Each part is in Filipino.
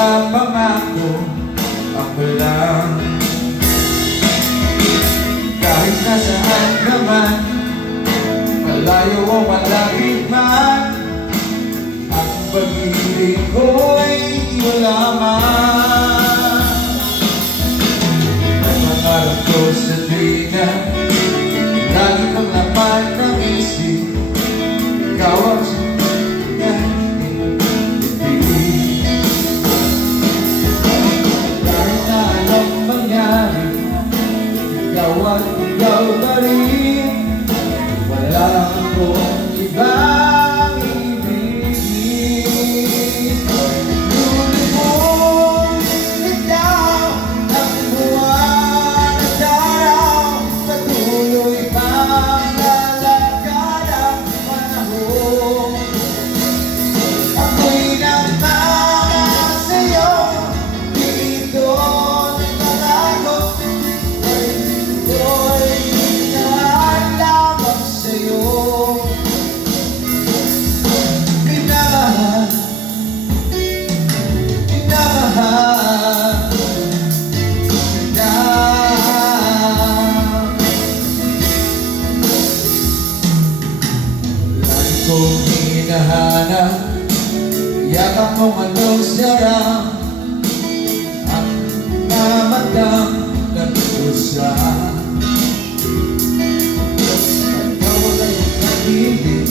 mga pangako, ako lang. Kahit nasaan ka man, malayo o malapit man, ang pag-ibig ko'y iyo lamang. Ang pangarap ko sa tuwina, lagi kang laman ng isip, ikaw ang sinigyan ibig. Kahit na anong mangyari, ikaw at ikaw pa rin, wala akong ibang ibigin. Ngunit mong nilitaw ang buwan at araw, patuloy pang lalakad ang panahon. Ako'y nagmamahal sa'yo, di ito nagbabago. Ako'y minahal lamang sa'yo. Minamahal, minamahal kita. Lagi kong hinahanap, yakap mong anong sarang, ang namatang nagpusa. Pagkawala yung pag-ibig,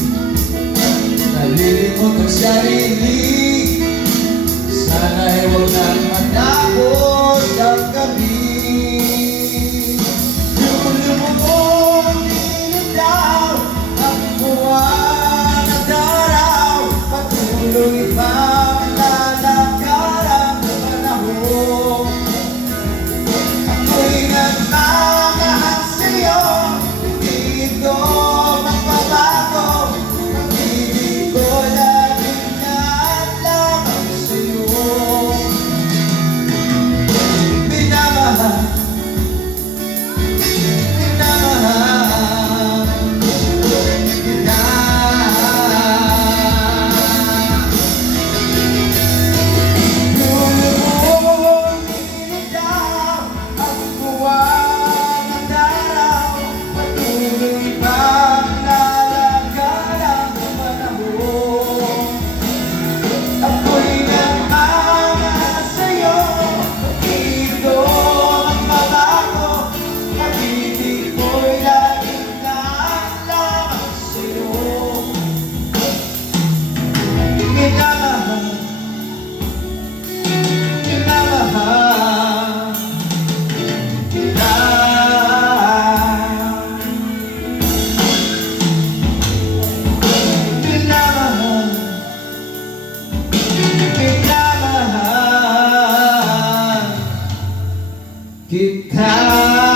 nalilimot ang sarili. Sana'y huwag nang matapos ang gabi. Dulo mong nilitaw ang buwan at araw, patuloy pang lalakad ang panahon. Ako'y nagmamahal sa'yo, hindi ito magbabago. Pag-ibig ko laging naalamang sa'yo. Minamahal, minamahal kita. Dulo mong nilitaw ang buwan at araw, patuloy pang lalakad ang panahon. Ako'y nagmamahal sa'yo, di ito magbabago. Pag-ibig ko'y laging naalamang sa'yo. Minamahal, minamahal kita. Minamahal, minamahal kita.